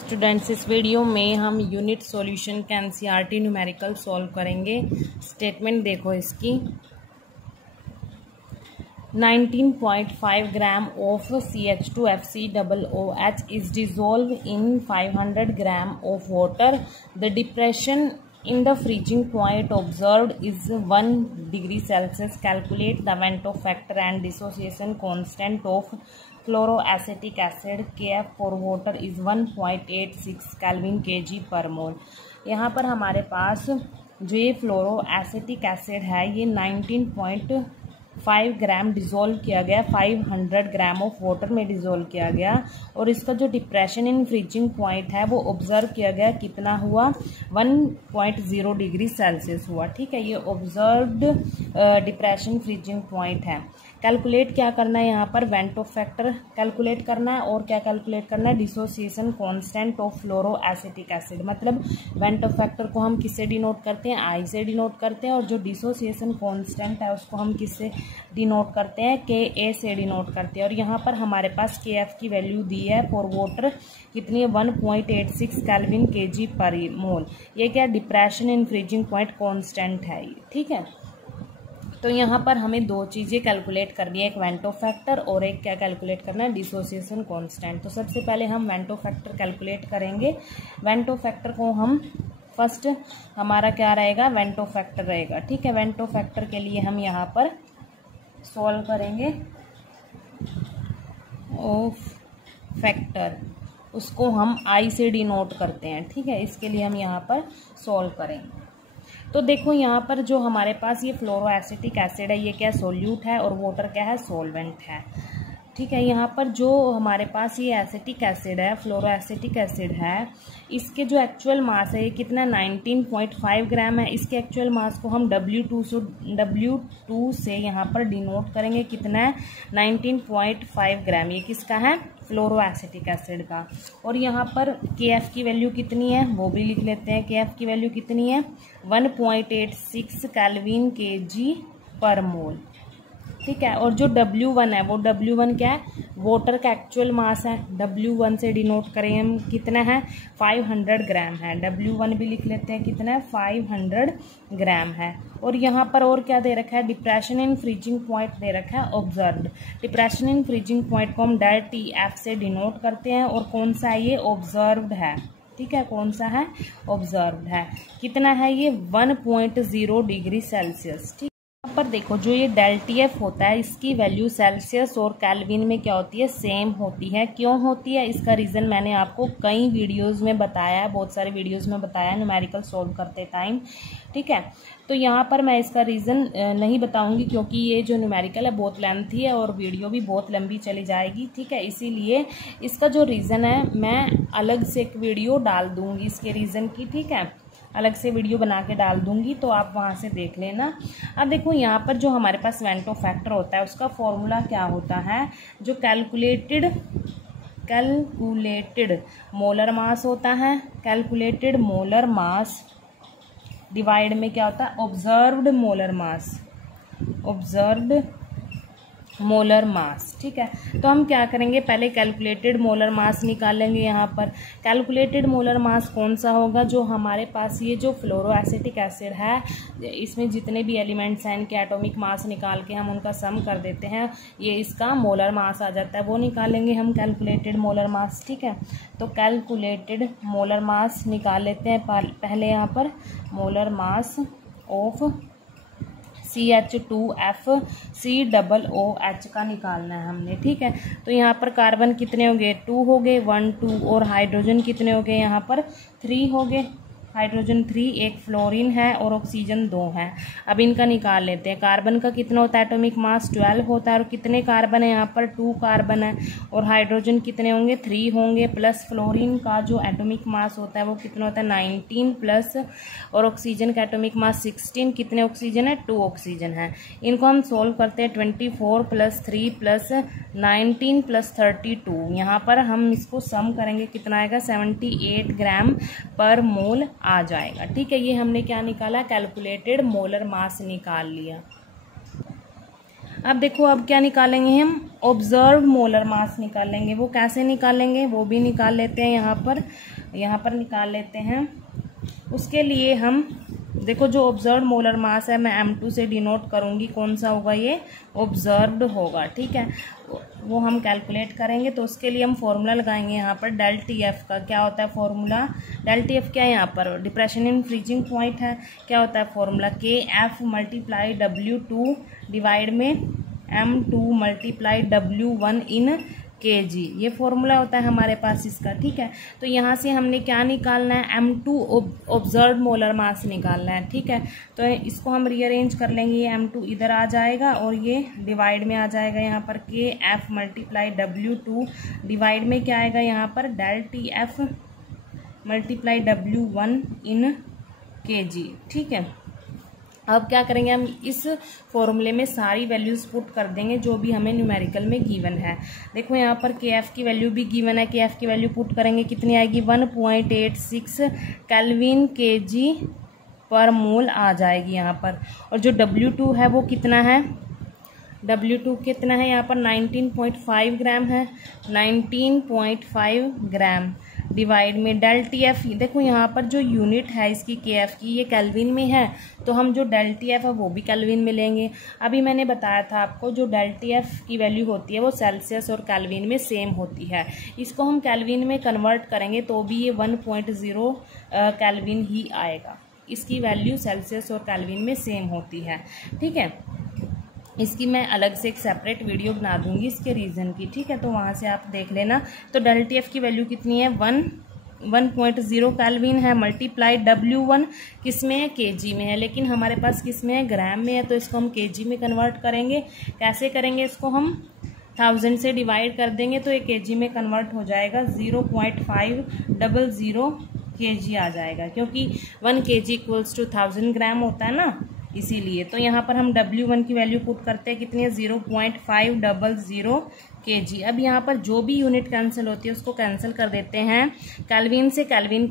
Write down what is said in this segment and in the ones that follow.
Students, इस video में हम यूनिट सॉल्यूशन के एनसीईआरटी न्यूमेरिकल सॉल्व करेंगे। स्टेटमेंट देखो इसकी। 19.5 gram of CH2FCOOH is dissolved in 500 gram of water. The depression in the freezing point observed is 1 degree Celsius. Calculate the Ventov factor and dissociation constant of fluoroacetic acid. Kf for water is 1.86 Kelvin kg per mole. यहाँ पर हमारे पास जो ये फ्लोरोएसिटिक acid है ये 19.5 ग्राम dissolve किया गया, 500 gram of water में डिज़ोल्व किया गया और इसका जो डिप्रेशन इन फ्रीजिंग पॉइंट है वो ऑब्जर्व किया गया, कितना हुआ 1.0 डिग्री सेल्सियस हुआ। ठीक है, ये ऑब्जर्व्ड डिप्रेशन फ्रीजिंग पॉइंट है। कैलकुलेट क्या करना है, यहाँ पर वेंटो फैक्टर कैलकुलेट करना है और क्या कैलकुलेट करना है, डिसोसिएशन कांस्टेंट ऑफ फ्लोरोएसिटिक एसिड। मतलब वेंटो फैक्टर को हम किससे डिनोट करते हैं, आई से डिनोट करते हैं और जो डिसोसिएशन कांस्टेंट है उसको हम किससे डिनोट करते हैं, Ka से डिनोट करते हैं। और यहाँ पर हमारे पास Kf की वैल्यू दी है फॉर वाटर, कितनी है 1.86 केल्विन kg पर मोल। ये क्या depression in freezing point constant है। ठीक है, तो यहाँ पर हमें दो चीज़ें कैलकुलेट करनी है, एक वेंटो फैक्टर और एक क्या कैलकुलेट करना है, डिसोसिएशन कांस्टेंट। तो सबसे पहले हम वेंटो फैक्टर कैलकुलेट करेंगे। वेंटो फैक्टर को हम फर्स्ट हमारा क्या रहेगा, वेंटो फैक्टर रहेगा। ठीक है, वेंटो फैक्टर के लिए हम यहाँ पर सॉल्व करेंगे ऑफ फैक्टर, उसको हम आई से डिनोट करते हैं। ठीक है, इसके लिए हम यहाँ पर सॉल्व करेंगे। तो देखो यहाँ पर जो हमारे पास ये फ्लोरोएसिटिक एसिड है ये क्या सोल्यूट है और वाटर क्या है, सॉल्वेंट है। ठीक है, यहाँ पर जो हमारे पास ये एसिटिक एसिड है, फ्लोरोएसिटिक एसिड है, इसके जो एक्चुअल मास है ये कितना 19.5 ग्राम है। इसके एक्चुअल मास को हम W2 से यहाँ पर डिनोट करेंगे, कितना है 19.5 ग्राम। ये किसका है, फ्लोरोएसिटिक एसिड का। और यहाँ पर Kf की वैल्यू कितनी है वो भी लिख लेते हैं। Kf की वैल्यू कितनी है 1.86 केल्विन kg पर मोल। ठीक है, और जो W1 है वो W1 क्या है, वाटर का एक्चुअल मास है। W1 से डिनोट करें हम, कितना है 500 ग्राम है। W1 भी लिख लेते हैं, कितना है 500 ग्राम है। और यहाँ पर और क्या दे रखा है, डिप्रेशन इन फ्रीजिंग पॉइंट दे रखा है observed. Depression in freezing point को हम ∆Tf से डिनोट करते हैं और कौन सा है ये, ऑब्जर्व्ड है। ठीक है, कौन सा है, ऑब्जर्व्ड है। कितना है ये 1.0 डिग्री सेल्सियस। ठीक, यहाँ पर देखो जो ये ∆Tf होता है इसकी वैल्यू सेल्सियस और केल्विन में क्या होती है, सेम होती है। क्यों होती है, इसका रीज़न मैंने आपको कई वीडियोस में बताया है, बहुत सारे वीडियोस में बताया है न्यूमेरिकल सॉल्व करते टाइम। ठीक है, तो यहाँ पर मैं इसका रीज़न नहीं बताऊंगी क्योंकि ये जो न्यूमेरिकल है बहुत लेंथी है और वीडियो भी बहुत लंबी चली जाएगी। ठीक है, इसीलिए इसका जो रीज़न है मैं अलग से एक वीडियो डाल दूंगी इसके रीज़न की। ठीक है, अलग से वीडियो बना के डाल दूंगी तो आप वहाँ से देख लेना। अब देखो यहाँ पर जो हमारे पास वेंटो फैक्टर होता है उसका फॉर्मूला क्या होता है, जो कैलकुलेटेड मोलर मास होता है, कैलकुलेटेड मोलर मास डिवाइड में क्या होता है, ऑब्जर्व्ड मोलर मास। ठीक है, तो हम क्या करेंगे, पहले कैलकुलेटेड मोलर मास निकालेंगे। यहाँ पर कैलकुलेटेड मोलर मास कौन सा होगा, जो हमारे पास ये जो फ्लोरोएसिटिक एसिड है इसमें जितने भी एलिमेंट्स हैं इनके एटॉमिक मास निकाल के हम उनका सम कर देते हैं, ये इसका मोलर मास आ जाता है, वो निकालेंगे हम कैलकुलेटेड मोलर मास। ठीक है, तो कैलकुलेटेड मोलर मास निकाल लेते हैं पहले। यहाँ पर मोलर मास ऑफ CH2FCOOH का निकालना है हमने। ठीक है, तो यहाँ पर कार्बन कितने हो गए, 2 हो गए, 1 2, और हाइड्रोजन कितने हो गए, यहाँ पर 3 हो गए। हाइड्रोजन 3, एक फ्लोरीन है और ऑक्सीजन 2 है। अब इनका निकाल लेते हैं। कार्बन का कितना होता है, एटॉमिक मास 12 होता है और कितने कार्बन है, यहाँ पर 2 कार्बन है। और हाइड्रोजन कितने होंगे, 3 होंगे, प्लस फ्लोरीन का जो एटॉमिक मास होता है वो कितना होता है 19 प्लस, और ऑक्सीजन का एटॉमिक मास 16, कितने ऑक्सीजन है, 2 ऑक्सीजन है। इनको हम सोल्व करते हैं, 24 + 3 + 19 + 32। यहाँ पर हम इसको सम करेंगे, कितना आएगा 78 ग्राम पर मोल आ जाएगा। ठीक है, ये हमने क्या निकाला, कैलकुलेटेड मोलर मास निकाल लिया। अब देखो अब क्या निकालेंगे हम, ऑब्जर्व मोलर मास निकालेंगे। वो कैसे निकालेंगे वो भी निकाल लेते हैं, यहाँ पर निकाल लेते हैं। उसके लिए हम देखो जो ऑब्जर्व मोलर मास है मैं M2 से डिनोट करूँगी, कौन सा होगा ये, ऑब्जर्व्ड होगा, ठीक है। वो हम कैलकुलेट करेंगे, तो उसके लिए हम फॉर्मूला लगाएंगे यहाँ पर डेल TF का। क्या होता है फॉर्मूला, डेल TF क्या है यहाँ पर, डिप्रेशन इन फ्रीजिंग पॉइंट है। क्या होता है formula, KF multiply W2 divide में M2 मल्टीप्लाई W1 इन kg, ये फॉर्मूला होता है हमारे पास इसका, ठीक है। तो यहाँ से हमने क्या निकालना है, M2 ऑब्जर्व मोलर मास निकालना है, ठीक है। तो इसको हम रीअरेंज कर लेंगे, ये M2 इधर आ जाएगा और ये डिवाइड में आ जाएगा यहाँ पर KF मल्टीप्लाई W2 डिवाइड में क्या आएगा यहाँ पर डेल TF मल्टीप्लाई W1 इन kg, ठीक है। अब क्या करेंगे हम, इस फॉर्मूले में सारी वैल्यूज़ पुट कर देंगे जो भी हमें न्यूमेरिकल में गिवन है। देखो यहाँ पर KF की वैल्यू भी गिवन है, KF की वैल्यू पुट करेंगे कितनी आएगी, 1.86 केल्विन kg पर मोल आ जाएगी यहाँ पर। और जो W2 है वो कितना है, W2 कितना है यहाँ पर 19.5 ग्राम है, 19.5 ग्राम डिवाइड में डेल TF। देखो यहाँ पर जो यूनिट है इसकी KF की ये केल्विन में है, तो हम जो डेल TF है वो भी केल्विन में लेंगे। अभी मैंने बताया था आपको जो डेल TF की वैल्यू होती है वो सेल्सियस और केल्विन में सेम होती है। इसको हम केल्विन में कन्वर्ट करेंगे तो भी ये 1.0 केल्विन ही आएगा। इसकी वैल्यू सेल्सियस और केल्विन में सेम होती है, ठीक है। इसकी मैं अलग से एक सेपरेट वीडियो बना दूंगी इसके रीज़न की, ठीक है। तो वहाँ से आप देख लेना। तो डेल TF की वैल्यू कितनी है, 1.0 केल्विन है, मल्टीप्लाई W1 किस में है, kg में है, लेकिन हमारे पास किस में है, ग्राम में है। तो इसको हम kg में कन्वर्ट करेंगे। कैसे करेंगे, इसको हम 1000 से डिवाइड कर देंगे तो ये kg में कन्वर्ट हो जाएगा, 0.500 kg आ जाएगा, क्योंकि 1 kg इक्वल्स टू 1000 ग्राम होता है ना, इसीलिए। तो यहाँ पर हम W1 की वैल्यू पुट करते हैं, कितनी है, 0.500 kg। अब यहाँ पर जो भी यूनिट कैंसिल होती है उसको कैंसिल कर देते हैं। केल्विन से केल्विन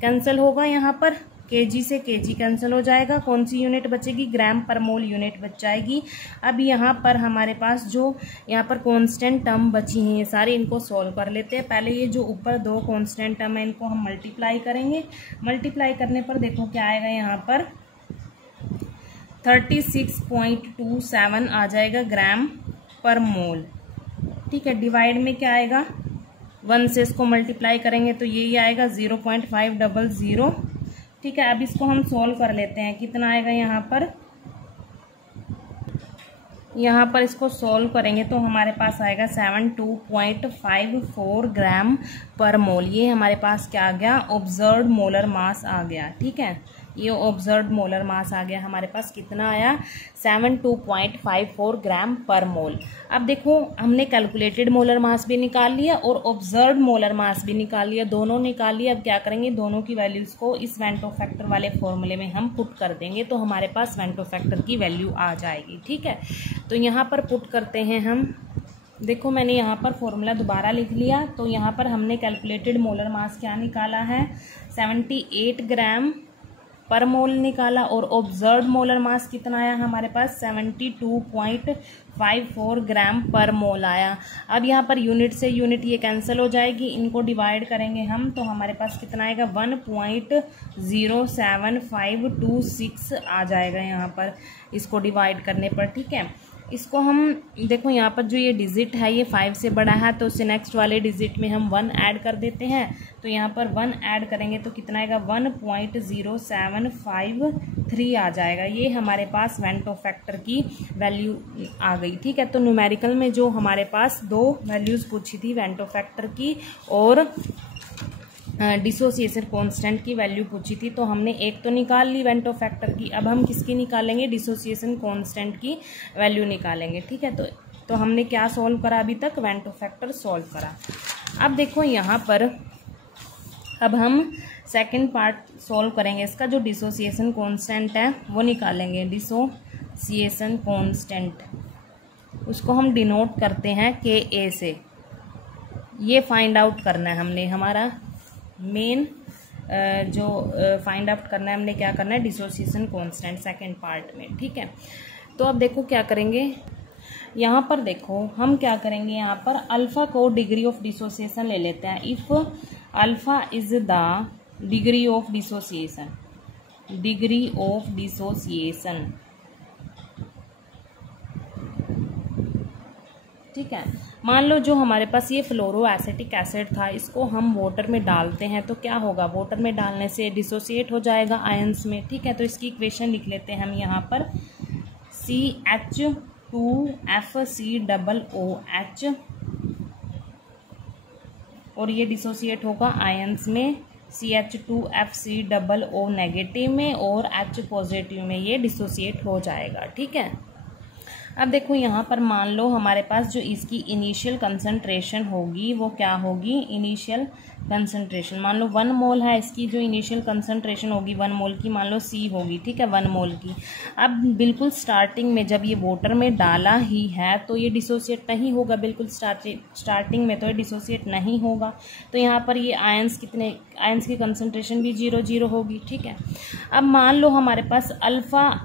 कैंसिल होगा, यहाँ पर kg से kg कैंसिल हो जाएगा। कौन सी यूनिट बचेगी, ग्राम पर मोल यूनिट बच जाएगी। अब यहाँ पर हमारे पास जो यहाँ पर कांस्टेंट टर्म बची हैं ये सारे, इनको सॉल्व कर लेते हैं। पहले ये जो ऊपर दो कांस्टेंट टर्म है इनको हम मल्टीप्लाई करेंगे। मल्टीप्लाई करने पर देखो क्या आएगा, यहाँ पर 36.27 आ जाएगा ग्राम पर मोल, ठीक है। डिवाइड में क्या आएगा, 1 से इसको मल्टीप्लाई करेंगे तो यही आएगा 0.500, ठीक है। अब इसको हम सॉल्व कर लेते हैं, कितना आएगा यहाँ पर इसको सॉल्व करेंगे तो हमारे पास आएगा 72.54 ग्राम पर मोल। ये हमारे पास क्या आ गया, ऑब्जर्व्ड मोलर मास आ गया, ठीक है। ये ऑब्जर्व्ड मोलर मास आ गया हमारे पास, कितना आया, 72.54 ग्राम पर मोल। अब देखो हमने कैलकुलेटेड मोलर मास भी निकाल लिया और ऑब्जर्व्ड मोलर मास भी निकाल लिया, दोनों निकाल लिया। अब क्या करेंगे, दोनों की वैल्यूज़ को इस वेंटो फैक्टर वाले फॉर्मूले में हम पुट कर देंगे तो हमारे पास वेंटो फैक्टर की वैल्यू आ जाएगी, ठीक है। तो यहाँ पर पुट करते हैं हम। देखो मैंने यहाँ पर फॉर्मूला दोबारा लिख लिया। तो यहाँ पर हमने कैलकुलेटेड मोलर मास क्या निकाला है, 78 ग्राम पर मोल निकाला, और ऑब्जर्व्ड मोलर मास कितना आया हमारे पास, 72.54 ग्राम पर मोल आया। अब यहाँ पर यूनिट से यूनिट ये कैंसिल हो जाएगी, इनको डिवाइड करेंगे हम तो हमारे पास कितना आएगा, 1.07526 आ जाएगा यहाँ पर इसको डिवाइड करने पर, ठीक है। इसको हम देखो यहाँ पर जो ये डिजिट है ये 5 से बड़ा है तो उससे नेक्स्ट वाले डिजिट में हम 1 ऐड कर देते हैं। तो यहाँ पर 1 ऐड करेंगे तो कितना आएगा, 1.0753 आ जाएगा। ये हमारे पास वेंटो फैक्टर की वैल्यू आ गई, ठीक है। तो न्यूमेरिकल में जो हमारे पास दो वैल्यूज़ पूछी थी वेंटो फैक्टर की और डिसोसिएशन कांस्टेंट की वैल्यू पूछी थी, तो हमने एक तो निकाल ली वेंटो फैक्टर की। अब हम किसकी निकालेंगे, डिसोसिएशन कांस्टेंट की वैल्यू निकालेंगे, ठीक है। तो हमने क्या सॉल्व करा अभी तक, वेंटो फैक्टर सॉल्व करा। अब देखो यहाँ पर अब हम सेकंड पार्ट सॉल्व करेंगे। इसका जो डिसोसिएशन कांस्टेंट है वो निकालेंगे, डिसोसिएशन कांस्टेंट, उसको हम डिनोट करते हैं KA से। ये फाइंड आउट करना है हमने, हमारा मेन जो फाइंड आउट करना है, हमने क्या करना है, डिसोसिएशन कांस्टेंट सेकंड पार्ट में, ठीक है। तो अब देखो क्या करेंगे, यहाँ पर देखो हम क्या करेंगे, यहाँ पर अल्फ़ा को डिग्री ऑफ डिसोसिएशन ले लेते हैं। If alpha is the degree of dissociation, degree of dissociation, ठीक है। मान लो जो हमारे पास ये फ्लोरो एसिटिक एसिड था, इसको हम वाटर में डालते हैं तो क्या होगा, वाटर में डालने से डिसोसिएट हो जाएगा आयंस में, ठीक है। तो इसकी इक्वेशन लिख लेते हैं हम यहाँ पर CH2FCOOH, और ये डिसोसिएट होगा आयंस में CH2FCOO नेगेटिव में और H पॉजिटिव में ये डिसोसिएट हो जाएगा, ठीक है। अब देखो यहाँ पर मान लो हमारे पास जो इसकी इनिशियल कंसंट्रेशन होगी वो क्या होगी, इनिशियल कंसंट्रेशन मान लो 1 मोल है, इसकी जो इनिशियल कंसंट्रेशन होगी 1 मोल की मान लो C होगी, ठीक है, 1 मोल की। अब बिल्कुल स्टार्टिंग में जब ये वाटर में डाला ही है तो ये डिसोसिएट नहीं होगा, बिल्कुल स्टार्टिंग में तो ये डिसोसिएट नहीं होगा। तो यहाँ पर ये आयंस की कंसंट्रेशन भी 0 होगी, ठीक है। अब मान लो हमारे पास अल्फ़ा,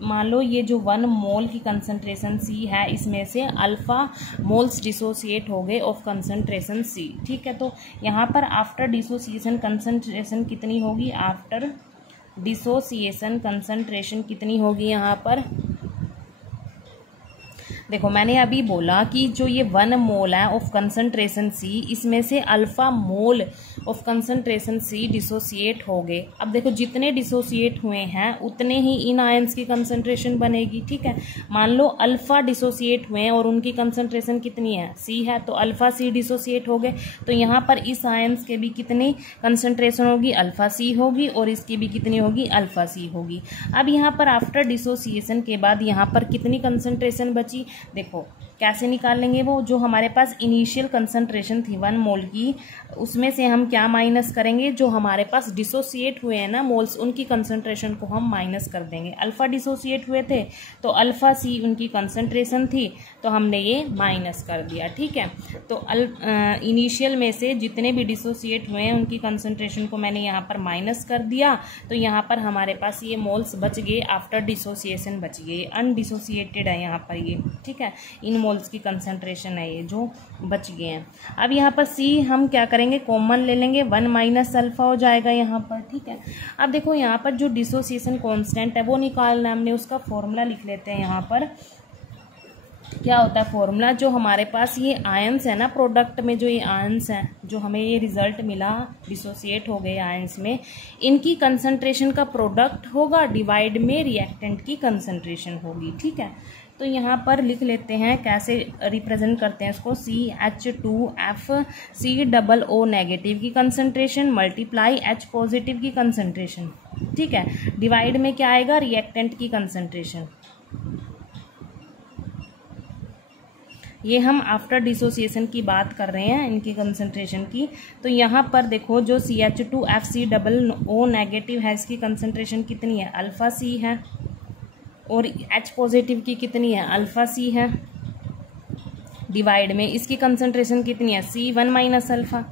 मान लो ये जो 1 मोल की कंसंट्रेशन C है, इसमें से अल्फ़ा मोल्स डिसोसिएट हो गए ऑफ कंसंट्रेशन C, ठीक है। तो यहाँ पर आफ्टर डिसोसिएशन कंसंट्रेशन कितनी होगी, आफ्टर डिसोसिएशन कंसंट्रेशन कितनी होगी यहाँ पर, देखो मैंने अभी बोला कि जो ये 1 मोल है ऑफ कंसंट्रेशन C, इसमें से alpha mole of concentration C dissociate हो गए। अब देखो जितने डिसोसिएट हुए हैं उतने ही इन आयंस की कंसंट्रेशन बनेगी, ठीक है। मान लो अल्फ़ा डिसोसिएट हुए हैं और उनकी कंसंट्रेशन कितनी है, C है, तो अल्फ़ा C डिसोसिएट हो गए। तो यहाँ पर इस आयंस के भी कितनी कंसंट्रेशन होगी, अल्फ़ा C होगी, और इसकी भी कितनी होगी, अल्फ़ा C होगी। अब यहाँ पर आफ्टर डिसोसिएशन के बाद यहाँ पर कितनी कंसंट्रेशन बची, देखो कैसे निकाल लेंगे, वो जो हमारे पास इनिशियल कंसंट्रेशन थी 1 मोल की, उसमें से हम क्या माइनस करेंगे, जो हमारे पास डिसोसिएट हुए हैं ना मोल्स, उनकी कंसंट्रेशन को हम माइनस कर देंगे। अल्फ़ा डिसोसिएट हुए थे तो अल्फ़ा C उनकी कंसंट्रेशन थी, तो हमने ये माइनस कर दिया, ठीक है। तो इनिशियल में से जितने भी डिसोसिएट हुए हैं उनकी कंसंट्रेशन को मैंने यहाँ पर माइनस कर दिया, तो यहाँ पर हमारे पास ये मोल्स बच गए, आफ्टर डिसोसिएशन बच गए, अनडिसोसिएटेड है यहाँ पर ये, ठीक है। इन मोल्स की कंसंट्रेशन है ये जो बच गए हैं। अब यहाँ पर C हम क्या करेंगे, कॉमन ले लेंगे, 1 माइनस अल्फ़ा हो जाएगा यहाँ पर, ठीक है। अब देखो यहाँ पर जो डिसोसिएशन कांस्टेंट है वो निकालना है हमने, उसका फॉर्मूला लिख लेते हैं। यहाँ पर क्या होता है फॉर्मूला, जो हमारे पास ये आयंस है ना प्रोडक्ट में, जो ये आयंस हैं, जो हमें ये रिजल्ट मिला डिसोसिएट हो गए आयंस में, इनकी कंसंट्रेशन का प्रोडक्ट होगा डिवाइड में रिएक्टेंट की कंसंट्रेशन होगी, ठीक है। तो यहाँ पर लिख लेते हैं, कैसे रिप्रेजेंट करते हैं इसको, CH2FCOO नेगेटिव की कंसंट्रेशन मल्टीप्लाई H पॉजिटिव की कंसंट्रेशन, ठीक है, डिवाइड में क्या आएगा, रिएक्टेंट की कंसंट्रेशन। ये हम आफ्टर डिसोसिएशन की बात कर रहे हैं, इनकी कंसंट्रेशन की। तो यहाँ पर देखो जो CH2FCOO नेगेटिव है, इसकी कंसंट्रेशन कितनी है, अल्फ़ा C है, और H पॉजिटिव की कितनी है, अल्फ़ा C है, डिवाइड में इसकी कंसंट्रेशन कितनी है, C1 minus alpha,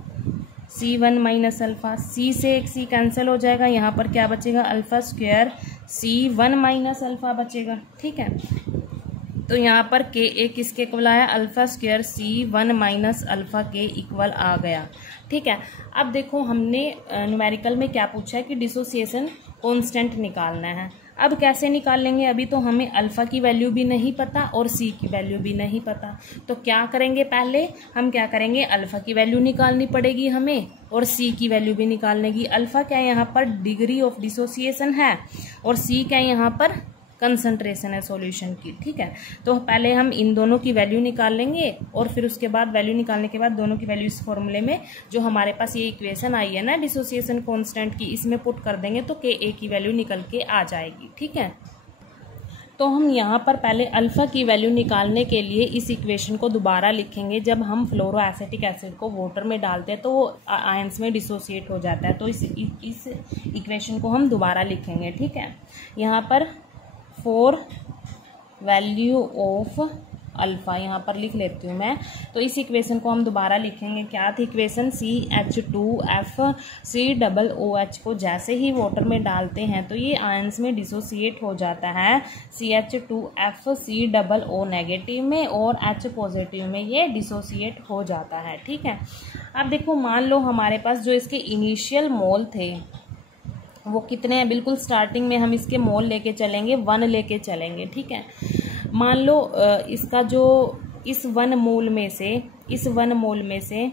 C1 minus alpha, C से एक C कैंसिल हो जाएगा, यहाँ पर क्या बचेगा, alpha square C1 minus alpha बचेगा, ठीक है। तो यहाँ पर K एक किसके इक्वल आया, alpha square C1 minus alpha के इक्वल आ गया, ठीक है। अब देखो हमने न्यूमेरिकल में क्या पूछा है कि डिसोसिएशन कांस्टेंट निकालना है। अब कैसे निकाल लेंगे, अभी तो हमें अल्फ़ा की वैल्यू भी नहीं पता और C की वैल्यू भी नहीं पता। तो क्या करेंगे, पहले हम क्या करेंगे, अल्फ़ा की वैल्यू निकालनी पड़ेगी हमें और C की वैल्यू भी निकालने की। अल्फ़ा क्या है यहाँ पर, डिग्री ऑफ डिसोसिएशन है, और C क्या है यहाँ पर, कंसंट्रेशन है सॉल्यूशन की, ठीक है। तो पहले हम इन दोनों की वैल्यू निकाल लेंगे और फिर उसके बाद वैल्यू निकालने के बाद दोनों की वैल्यू इस फॉर्मूले में जो हमारे पास ये इक्वेशन आई है ना डिसोसिएशन कांस्टेंट की, इसमें पुट कर देंगे तो Ka की वैल्यू निकल के आ जाएगी, ठीक है। तो हम यहाँ पर पहले अल्फ़ा की वैल्यू निकालने के लिए इस इक्वेशन को दोबारा लिखेंगे। जब हम फ्लोरो एसिटिक एसिड को वाटर में डालते हैं तो वो आयंस में डिसोसिएट हो जाता है, तो इस इक्वेशन को हम दोबारा लिखेंगे, ठीक है। यहाँ पर फॉर वैल्यू ऑफ अल्फ़ा, यहाँ पर लिख लेती हूँ मैं। तो इस इक्वेशन को हम दोबारा लिखेंगे, क्या थी इक्वेशन, CH2FCOOH को जैसे ही वाटर में डालते हैं तो ये आयंस में डिसोसिएट हो जाता है CH2FCOO नेगेटिव में और H पॉजिटिव में ये डिसोसिएट हो जाता है। ठीक है, अब देखो मान लो हमारे पास जो इसके इनिशियल मोल थे वो कितने हैं, बिल्कुल स्टार्टिंग में हम इसके मोल लेके चलेंगे, 1 लेके चलेंगे। ठीक है, मान लो इसका जो इस 1 मोल में से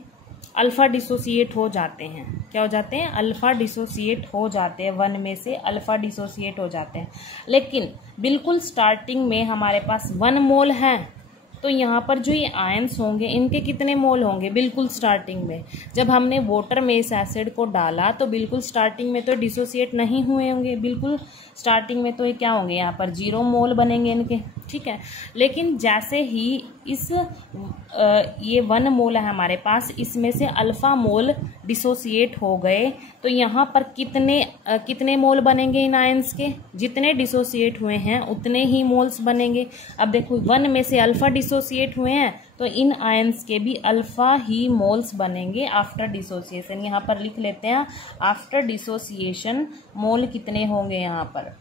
अल्फ़ा डिसोसिएट हो जाते हैं, क्या हो जाते हैं, अल्फ़ा डिसोसिएट हो जाते हैं, 1 में से अल्फ़ा डिसोसिएट हो जाते हैं। लेकिन बिल्कुल स्टार्टिंग में हमारे पास 1 मोल है, तो यहाँ पर जो ये आयंस होंगे इनके कितने मोल होंगे, बिल्कुल स्टार्टिंग में जब हमने वाटर में इस एसिड को डाला तो बिल्कुल स्टार्टिंग में तो डिसोसिएट नहीं हुए होंगे, बिल्कुल स्टार्टिंग में तो ये क्या होंगे, यहाँ पर 0 मोल बनेंगे इनके। ठीक है, लेकिन जैसे ही इस ये 1 मोल है हमारे पास, इसमें से अल्फ़ा मोल डिसोसिएट हो गए तो यहाँ पर कितने मोल बनेंगे इन आयंस के, जितने डिसोसिएट हुए हैं उतने ही मोल्स बनेंगे। अब देखो 1 में से अल्फ़ा डिसोसिएट हुए हैं तो इन आयंस के भी अल्फ़ा ही मोल्स बनेंगे आफ्टर डिसोसिएशन। यहाँ पर लिख लेते हैं आफ्टर डिसोसिएशन मोल कितने होंगे, यहाँ पर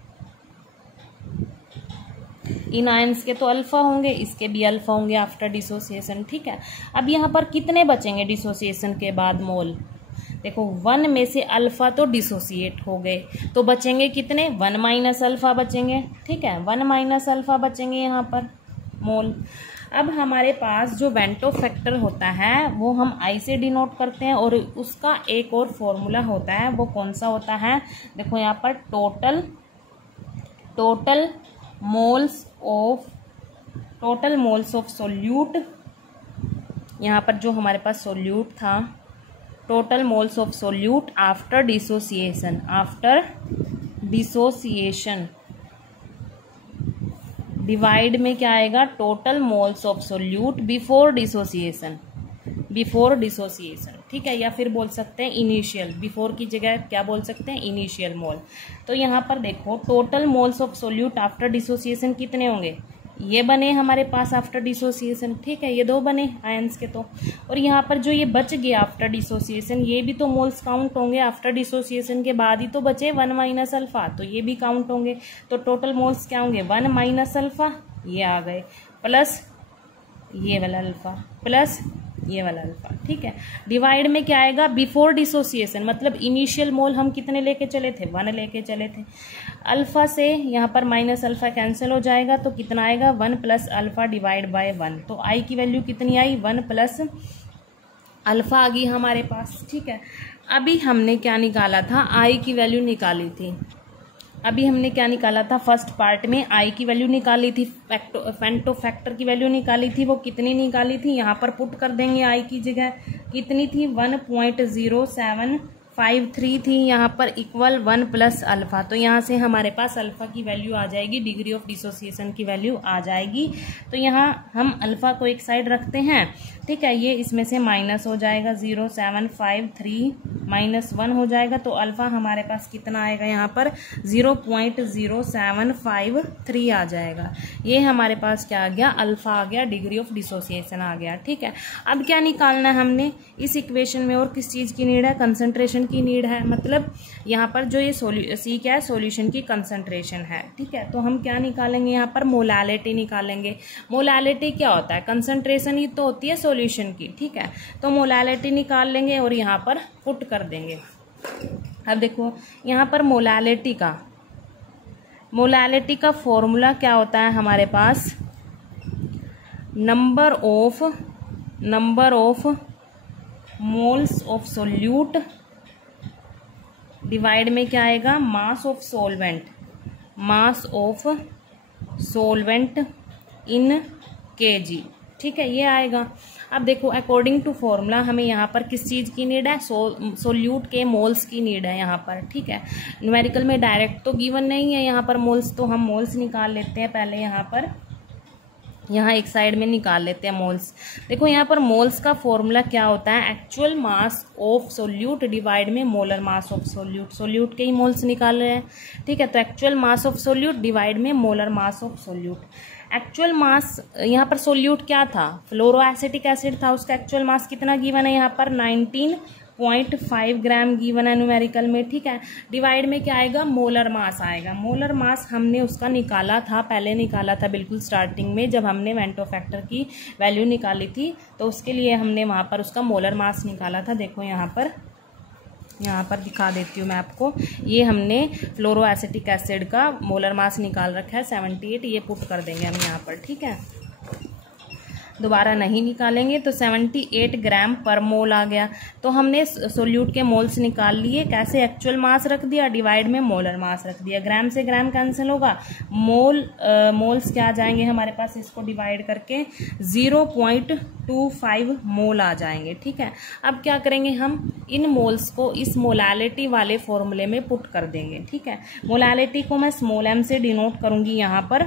इन आयंस के तो अल्फ़ा होंगे, इसके भी अल्फ़ा होंगे आफ्टर डिसोसिएशन। ठीक है, अब यहाँ पर कितने बचेंगे डिसोसिएशन के बाद मोल, देखो 1 में से अल्फ़ा तो डिसोसिएट हो गए तो बचेंगे कितने, 1 माइनस अल्फ़ा बचेंगे। ठीक है, 1 माइनस अल्फ़ा बचेंगे यहाँ पर मोल। अब हमारे पास जो वेंटो फैक्टर होता है वो हम I से डिनोट करते हैं और उसका एक और फॉर्मूला होता है, वो कौन सा होता है, देखो यहाँ पर टोटल मोल्स ऑफ सोल्यूट, यहाँ पर जो हमारे पास सोल्यूट था, total moles of solute after dissociation divide में क्या आएगा, total moles of solute before dissociation. ठीक है, या फिर बोल सकते हैं इनिशियल, बिफोर की जगह क्या बोल सकते हैं, इनिशियल मोल। तो यहाँ पर देखो total moles of solute after dissociation कितने होंगे, ये बने हमारे पास आफ्टर डिसोसिएशन। ठीक है, ये 2 बने आयंस के तो, और यहाँ पर जो ये बच गया आफ्टर डिसोसिएशन ये भी तो मोल्स काउंट होंगे, आफ्टर डिसोसिएशन के बाद ही तो बचे 1 माइनस अल्फ़ा, तो ये भी काउंट होंगे। तो टोटल मोल्स क्या होंगे, 1 माइनस अल्फ़ा ये आ गए, प्लस ये वाला अल्फ़ा, प्लस ये वाला अल्फ़ा। ठीक है, डिवाइड में क्या आएगा, बिफोर डिसोसिएशन, मतलब इनिशियल मोल हम कितने लेके चले थे, 1 लेके चले थे। अल्फ़ा से यहाँ पर माइनस अल्फ़ा कैंसिल हो जाएगा तो कितना आएगा, 1 प्लस अल्फ़ा डिवाइड बाय 1। तो I की वैल्यू कितनी आई, 1 प्लस अल्फ़ा आ गई हमारे पास। ठीक है, अभी हमने क्या निकाला था, I की वैल्यू निकाली थी। अभी हमने क्या निकाला था, फर्स्ट पार्ट में I की वैल्यू निकाली थी, फेंटो फैक्टर की वैल्यू निकाली थी, वो कितनी निकाली थी, यहाँ पर पुट कर देंगे I की जगह, कितनी थी 1.0753 थी, यहाँ पर इक्वल 1 प्लस अल्फ़ा। तो यहाँ से हमारे पास अल्फ़ा की वैल्यू आ जाएगी, डिग्री ऑफ डिसोसिएशन की वैल्यू आ जाएगी। तो यहाँ हम अल्फ़ा को एक साइड रखते हैं। ठीक है, ये इसमें से माइनस हो जाएगा, 0.753 माइनस 1 हो जाएगा, तो अल्फ़ा हमारे पास कितना आएगा, यहाँ पर 0.0753 आ जाएगा। ये हमारे पास क्या आ गया, अल्फ़ा आ गया, डिग्री ऑफ डिसोसिएशन आ गया। ठीक है, अब क्या निकालना है हमने इस इक्वेशन में, और किस चीज़ की नीड है, कंसंट्रेशन की नीड है, मतलब यहाँ पर जो ये सी क्या है, सॉल्यूशन की कंसंट्रेशन है। ठीक है, तो हम क्या निकालेंगे, यहाँ पर मोलालिटी निकालेंगे। मोलालिटी क्या होता है, कंसंट्रेशन ही तो होती है सॉल्यूशन की। ठीक है, तो मोलालिटी निकाल लेंगे और यहाँ पर पुट कर देंगे। अब देखो यहाँ पर मोलालिटी का फॉर्मूला क्या होता है हमारे पास, number of moles of solute divide में क्या आएगा, mass of solvent in KG. ठीक है, ये आएगा। अब देखो अकॉर्डिंग टू फॉर्मूला हमें यहाँ पर किस चीज़ की नीड है, सोल्यूट के मोल्स की नीड है यहाँ पर। ठीक है, न्यूमेरिकल में डायरेक्ट तो गिवन नहीं है यहाँ पर मोल्स, तो हम मोल्स निकाल लेते हैं पहले, यहाँ एक साइड में निकाल लेते हैं मोल्स। देखो यहाँ पर मोल्स का फॉर्मूला क्या होता है, actual mass of solute divide में मोलर मास ऑफ सोल्यूट के ही मोल्स निकाल रहे हैं। ठीक है, तो actual mass of solute divide में molar mass of solute. Actual mass यहाँ पर सोल्यूट क्या था, फ्लोरोएसिटिक एसिड था, उसका एक्चुअल मास कितना गिवन है यहाँ पर 19.5 ग्राम गिवन है न्यूमेरिकल में, ठीक है। डिवाइड में क्या आएगा, मोलर मास आएगा। मोलर मास हमने उसका निकाला था, पहले निकाला था बिल्कुल स्टार्टिंग में जब हमने वेंटो फैक्टर की वैल्यू निकाली थी, तो उसके लिए हमने वहाँ पर उसका मोलर मास निकाला था। देखो यहाँ पर दिखा देती हूँ मैं आपको, ये हमने फ्लोरोएसिटिक एसिड का मोलर मास निकाल रखा है 78, ये पुट कर देंगे हम यहाँ पर, ठीक है। दोबारा नहीं निकालेंगे तो 78 ग्राम पर मोल आ गया। तो हमने सोल्यूट के मोल्स निकाल लिए, कैसे, एक्चुअल मास रख दिया, डिवाइड में मोलर मास रख दिया, ग्राम से ग्राम कैंसिल होगा, मोल्स क्या आ जाएंगे हमारे पास, इसको डिवाइड करके 0.25 मोल आ जाएंगे, ठीक है। अब क्या करेंगे, हम इन मोल्स को इस मोलालिटी वाले फॉर्मूले में पुट कर देंगे, ठीक है। मोलालिटी को मैं स्मॉल m से डिनोट करूंगी यहाँ पर,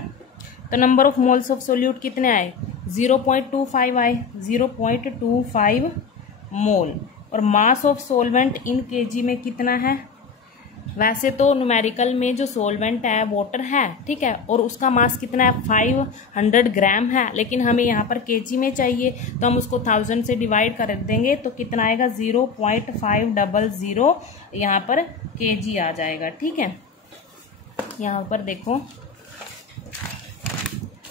तो number of moles of solute कितने आए, 0.25 आए, 0.25 मोल। और मास ऑफ सोलवेंट इन केजी में कितना है, वैसे तो न्यूमेरिकल में जो सोलवेंट है वाटर है, ठीक है, और उसका मास कितना है 500 ग्राम है, लेकिन हमें यहाँ पर केजी में चाहिए तो हम उसको 1000 से डिवाइड कर देंगे तो कितना आएगा 0.500 यहाँ पर केजी आ जाएगा, ठीक है। यहाँ पर देखो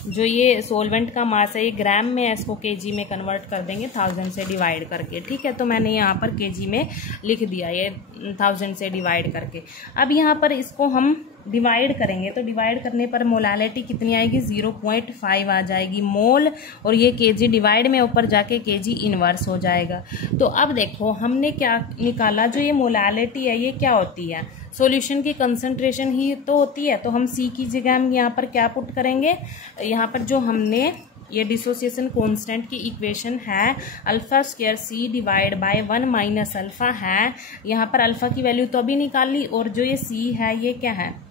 जो ये सोलवेंट का मास है ये ग्राम में है, इसको केजी में कन्वर्ट कर देंगे 1000 से डिवाइड करके, ठीक है। तो मैंने यहाँ पर केजी में लिख दिया ये 1000 से डिवाइड करके। अब यहाँ पर इसको हम डिवाइड करेंगे तो डिवाइड करने पर मोलालिटी कितनी आएगी, 0.5 आ जाएगी मोल, और ये केजी डिवाइड में ऊपर जाके केजी इनवर्स हो जाएगा। तो अब देखो हमने क्या निकाला, जो ये मोलालिटी है ये क्या होती है, सॉल्यूशन की कंसंट्रेशन ही तो होती है। तो हम सी की जगह हम यहाँ पर क्या पुट करेंगे, यहाँ पर जो हमने ये डिसोसिएशन कांस्टेंट की इक्वेशन है alpha square C divide by 1 minus alpha है, यहाँ पर अल्फा की वैल्यू तो अभी निकाल ली, और जो ये सी है ये क्या है,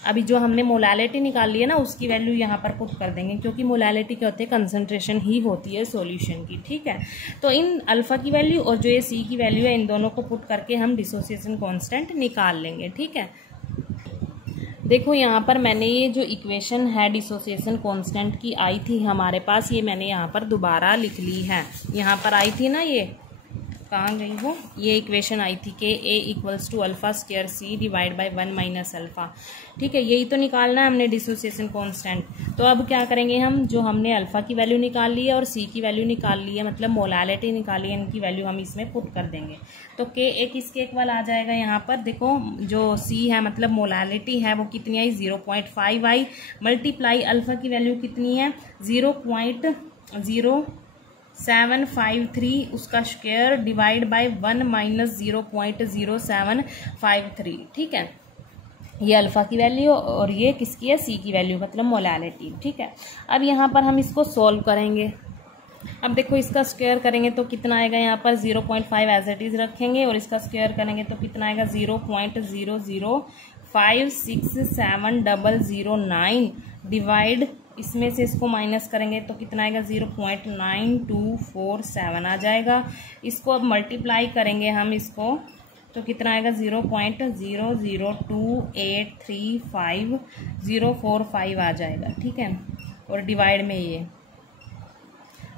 अभी जो हमने मोलालिटी निकाल ली है ना उसकी वैल्यू यहाँ पर पुट कर देंगे, क्योंकि मोलालिटी क्या होती है, कंसंट्रेशन ही होती है सॉल्यूशन की, ठीक है। तो इन अल्फा की वैल्यू और जो ये सी की वैल्यू है इन दोनों को पुट करके हम डिसोसिएशन कांस्टेंट निकाल लेंगे, ठीक है। देखो यहाँ पर मैंने ये जो इक्वेशन है डिसोसिएशन कांस्टेंट की आई थी हमारे पास, ये मैंने यहाँ पर दोबारा लिख ली है। यहाँ पर आई थी ना, ये कहाँ गई वो, ये इक्वेशन आई थी कि a equals to alpha square C divide by 1 minus alpha, ठीक है। यही तो निकालना है हमने डिसोसिएशन कांस्टेंट। तो अब क्या करेंगे हम, जो हमने अल्फा की वैल्यू निकाल ली है और सी की वैल्यू निकाल ली है, मतलब मोलालिटी निकाली है, इनकी वैल्यू हम इसमें पुट कर देंगे। तो k एक किसके इक्वल आ जाएगा, यहाँ पर देखो जो c है मतलब मोलालिटी है वो कितनी आई, 0.5 आई, मल्टीप्लाई अल्फा की वैल्यू कितनी है 0.0753 उसका स्क्वायर डिवाइड बाय 1 माइनस 0.0753, ठीक है। ये अल्फा की वैल्यू और ये किसकी है, सी की वैल्यू मतलब मोलालिटी, ठीक है। अब यहाँ पर हम इसको सॉल्व करेंगे। अब देखो इसका स्क्वायर करेंगे तो कितना आएगा, यहाँ पर 0.5 एज इट इज रखेंगे और इसका स्क्वायर करेंगे तो कितना आएगा 0.0056709 डिवाइड, इसमें से इसको माइनस करेंगे तो कितना आएगा 0.9247 आ जाएगा। इसको अब मल्टीप्लाई करेंगे हम इसको तो कितना आएगा 0.002835045 आ जाएगा, ठीक है। और डिवाइड में ये,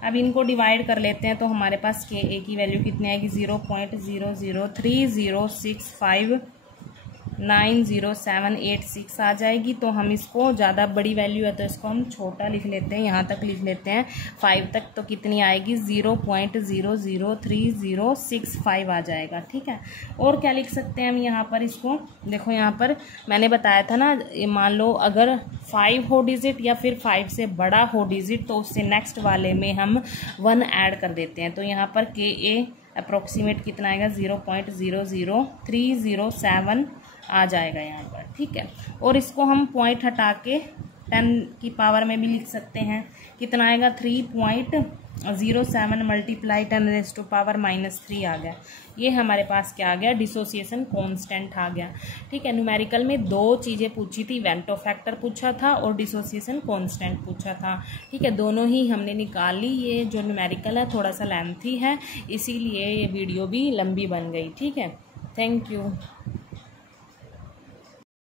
अब इनको डिवाइड कर लेते हैं तो हमारे पास के ए की वैल्यू कितनी आएगी 0.00306590786 आ जाएगी। तो हम इसको, ज़्यादा बड़ी वैल्यू है तो इसको हम छोटा लिख लेते हैं, यहाँ तक लिख लेते हैं 5 तक, तो कितनी आएगी 0.00306 आ जाएगा, ठीक है। और क्या लिख सकते हैं हम यहाँ पर, इसको देखो यहाँ पर मैंने बताया था ना, मान लो अगर 5 हो डिजिट या फिर 5 से बड़ा हो डिजिट तो उससे नेक्स्ट वाले में हम 1 ऐड कर देते हैं। तो यहाँ पर के ए अप्रोक्सीमेट कितना आएगा 0.00307 आ जाएगा यहाँ पर, ठीक है। और इसको हम पॉइंट हटा के 10 की पावर में भी लिख सकते हैं, कितना आएगा 3.07 मल्टीप्लाई 10⁻⁻³ आ गया। ये हमारे पास क्या आ गया, डिसोसिएशन कांस्टेंट आ गया, ठीक है। न्यूमेरिकल में 2 चीज़ें पूछी थी, वेंटो फैक्टर पूछा था और डिसोसिएशन कांस्टेंट पूछा था, ठीक है। दोनों ही हमने निकाल ली। ये जो न्यूमेरिकल है थोड़ा सा लेंथी है, इसीलिए ये वीडियो भी लंबी बन गई, ठीक है। Thank you.